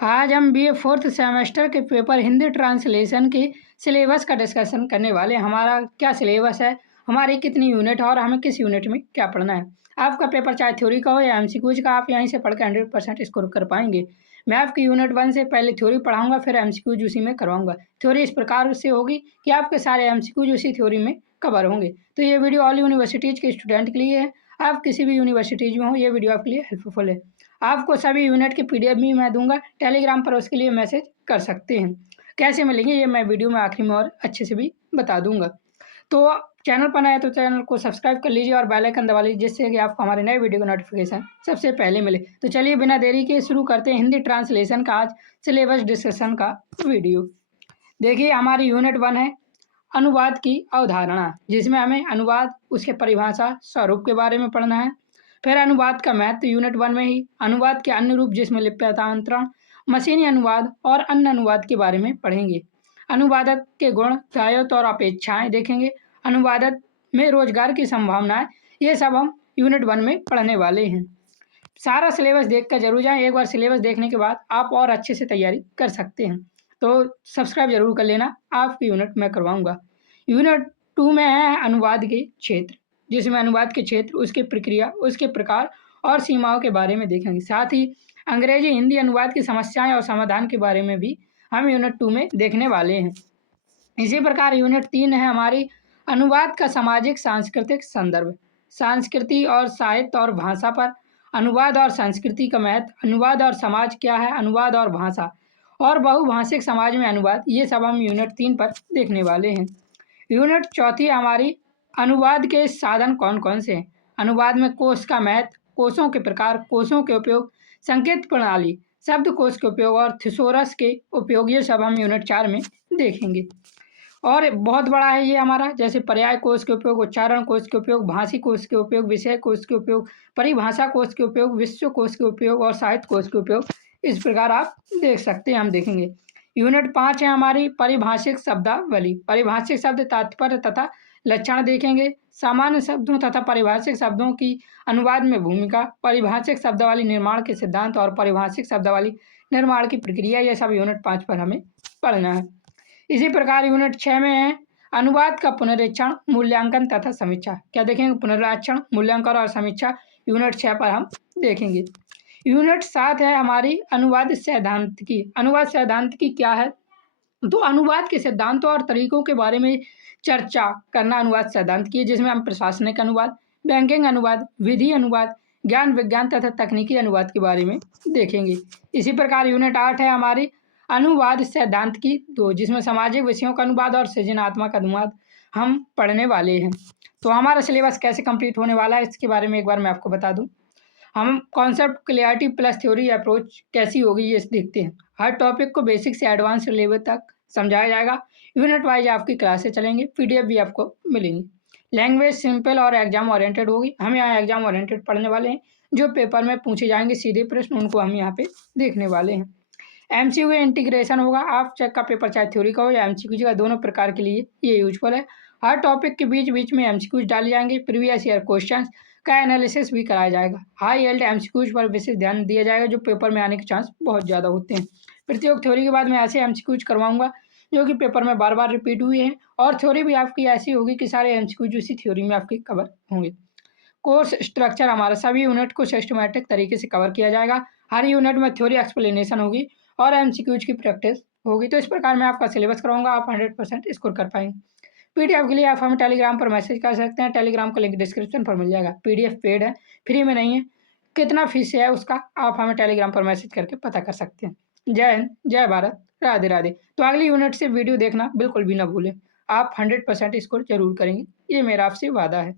आज हम BA fourth semester के पेपर हिंदी ट्रांसलेशन के सिलेबस का डिस्कशन करने वाले हैं। हमारा क्या सिलेबस है, हमारी कितनी यूनिट है और हमें किस यूनिट में क्या पढ़ना है। आपका पेपर चाहे थ्योरी का हो या एमसीक्यूज का, आप यहीं से पढ़ के 100% स्कोर कर पाएंगे। मैं आपकी यूनिट 1 से पहले थ्योरी पढ़ाऊंगा, फिर एमसीक्यूज उसी में करवाऊंगा। थ्योरी इस प्रकार से होगी कि आपके सारे एमसीक्यूज उसी थ्योरी में कवर होंगे। तो ये वीडियो ऑल यूनिवर्सिटीज़ के स्टूडेंट के लिए है। आप किसी भी यूनिवर्सिटीज़ में हो, ये वीडियो आपके लिए हेल्पफुल है। आपको सभी यूनिट की पीडीएफ भी मैं दूंगा टेलीग्राम पर, उसके लिए मैसेज कर सकते हैं। कैसे मिलेंगे ये मैं वीडियो में आखिरी में और अच्छे से भी बता दूंगा। तो चैनल पर नए तो चैनल को सब्सक्राइब कर लीजिए और बेल आइकन दबा लीजिए, जिससे कि आपको हमारे नए वीडियो का नोटिफिकेशन सबसे पहले मिले। तो चलिए बिना देरी के शुरू करते हैं हिंदी ट्रांसलेशन का आज सिलेबस डिस्कशन का वीडियो। देखिए, हमारी यूनिट 1 है अनुवाद की अवधारणा, जिसमें हमें अनुवाद, उसके परिभाषा, स्वरूप के बारे में पढ़ना है। फिर अनुवाद का महत्व यूनिट 1 में ही, अनुवाद के अन्य रूप जिसमें लिप्यंतरण, मशीनी अनुवाद और अन्य अनुवाद के बारे में पढ़ेंगे। अनुवादक के गुण, दायित्व और अपेक्षाएं देखेंगे। अनुवादक में रोजगार की संभावनाएं, ये सब हम यूनिट 1 में पढ़ने वाले हैं। सारा सिलेबस देख कर जरूर जाएं। एक बार सिलेबस देखने के बाद आप और अच्छे से तैयारी कर सकते हैं। तो सब्सक्राइब जरूर कर लेना, आपकी यूनिट मैं करवाऊंगा। यूनिट 2 में है अनुवाद के क्षेत्र, जिसमें अनुवाद के क्षेत्र, उसकी प्रक्रिया, उसके प्रकार और सीमाओं के बारे में देखेंगे। साथ ही अंग्रेजी हिंदी अनुवाद की समस्याएं और समाधान के बारे में भी हम यूनिट 2 में देखने वाले हैं। इसी प्रकार यूनिट 3 है हमारी अनुवाद का सामाजिक सांस्कृतिक संदर्भ, संस्कृति और साहित्य और भाषा पर अनुवाद और संस्कृति का महत्व, अनुवाद और समाज क्या है, अनुवाद और भाषा और बहुभाषिक समाज में अनुवाद, ये सब हम यूनिट 3 पर देखने वाले हैं। यूनिट 4 हमारी अनुवाद के साधन कौन कौन से हैं, अनुवाद में कोश का महत्व, कोशों के प्रकार, कोशों के उपयोग, संकेत प्रणाली, शब्दकोश के उपयोग और थिसोरस के उपयोग, ये सब हम यूनिट 4 में देखेंगे। और बहुत बड़ा है ये हमारा, जैसे पर्याय कोश के उपयोग, उच्चारण कोश के उपयोग, भाषी कोश के उपयोग, विषय कोश के उपयोग, परिभाषा कोश के उपयोग, विश्व कोश के उपयोग और साहित्य कोश के उपयोग। इस प्रकार आप देख सकते हैं, हम देखेंगे। यूनिट 5 है हमारी परिभाषिक शब्दावली, परिभाषिक शब्द, तात्पर्य तथा लक्षण देखेंगे। सामान्य शब्दों तथा परिभाषिक शब्दों की अनुवाद में भूमिका, परिभाषिक शब्दावली निर्माण के सिद्धांत और परिभाषिक शब्दावली निर्माण की प्रक्रिया, ये सब यूनिट 5 पर हमें पढ़ना है। इसी प्रकार यूनिट 6 में है अनुवाद का पुनरीक्षण, मूल्यांकन तथा समीक्षा। क्या देखेंगे? पुनरीक्षण, मूल्यांकन और समीक्षा यूनिट 6 पर हम देखेंगे। यूनिट 7 है हमारी अनुवाद सैद्धांत की। अनुवाद सैद्धांत की क्या है? तो अनुवाद के सिद्धांतों और तरीकों के बारे में चर्चा करना अनुवाद सैद्धांत की है, जिसमें हम प्रशासनिक अनुवाद, बैंकिंग अनुवाद, विधि अनुवाद, ज्ञान विज्ञान तथा तकनीकी अनुवाद के बारे में देखेंगे। इसी प्रकार यूनिट 8 है हमारी अनुवाद सिद्धांत की 2, जिसमें सामाजिक विषयों का अनुवाद और सृजनात्मक अनुवाद हम पढ़ने वाले हैं। तो हमारा सिलेबस कैसे कंप्लीट होने वाला है, इसके बारे में एक बार मैं आपको बता दूं। हम concept clarity plus theory approach कैसी होगी ये देखते हैं। हर टॉपिक को बेसिक से एडवांस लेवल तक समझाया जाएगा। यूनिट वाइज आपकी क्लासेस चलेंगी, पीडीएफ भी आपको मिलेंगी। लैंग्वेज सिंपल और एग्जाम ओरिएंटेड होगी। हम यहाँ एग्जाम ओरिएंटेड पढ़ने वाले हैं। जो पेपर में पूछे जाएंगे सीधे प्रश्न, उनको हम यहाँ पे देखने वाले हैं। एमसीक्यू इंटीग्रेशन होगा। आप चेक का पेपर चाहे थ्योरी का हो या एमसीक्यू का, दोनों प्रकार के लिए ये यूजफुल है। हर टॉपिक के बीच बीच में एमसीक्यूज डाले जाएंगे। प्रीवियस ईयर क्वेश्चंस का एनालिसिस भी कराया जाएगा। हाई यील्ड एमसीक्यूज पर विशेष ध्यान दिया जाएगा, जो पेपर में आने के चांस बहुत ज़्यादा होते हैं। प्रत्येक थ्योरी के बाद मैं ऐसे एमसीक्यूज करवाऊंगा जो कि पेपर में बार बार रिपीट हुए हैं, और थ्योरी भी आपकी ऐसी होगी कि सारे एमसीक्यूज उसी थ्योरी में आपके कवर होंगे। कोर्स स्ट्रक्चर हमारा, सभी यूनिट को सिस्टमैटिक तरीके से कवर किया जाएगा। हर यूनिट में थ्योरी एक्सप्लेनेशन होगी और एमसीक्यूज की प्रैक्टिस होगी। तो इस प्रकार मैं आपका सिलेबस कराऊंगा, आप 100% स्कोर कर पाएंगे। पीडीएफ के लिए आप हमें टेलीग्राम पर मैसेज कर सकते हैं। टेलीग्राम का लिंक डिस्क्रिप्शन पर मिल जाएगा। पीडीएफ पेड है, फ्री में नहीं है। कितना फीस है उसका आप हमें टेलीग्राम पर मैसेज करके पता कर सकते हैं। जय हिंद, जय भारत, राधे राधे। तो अगली यूनिट से वीडियो देखना बिल्कुल भी ना भूलें। आप 100% स्कोर जरूर करेंगे, ये मेरा आपसे वादा है।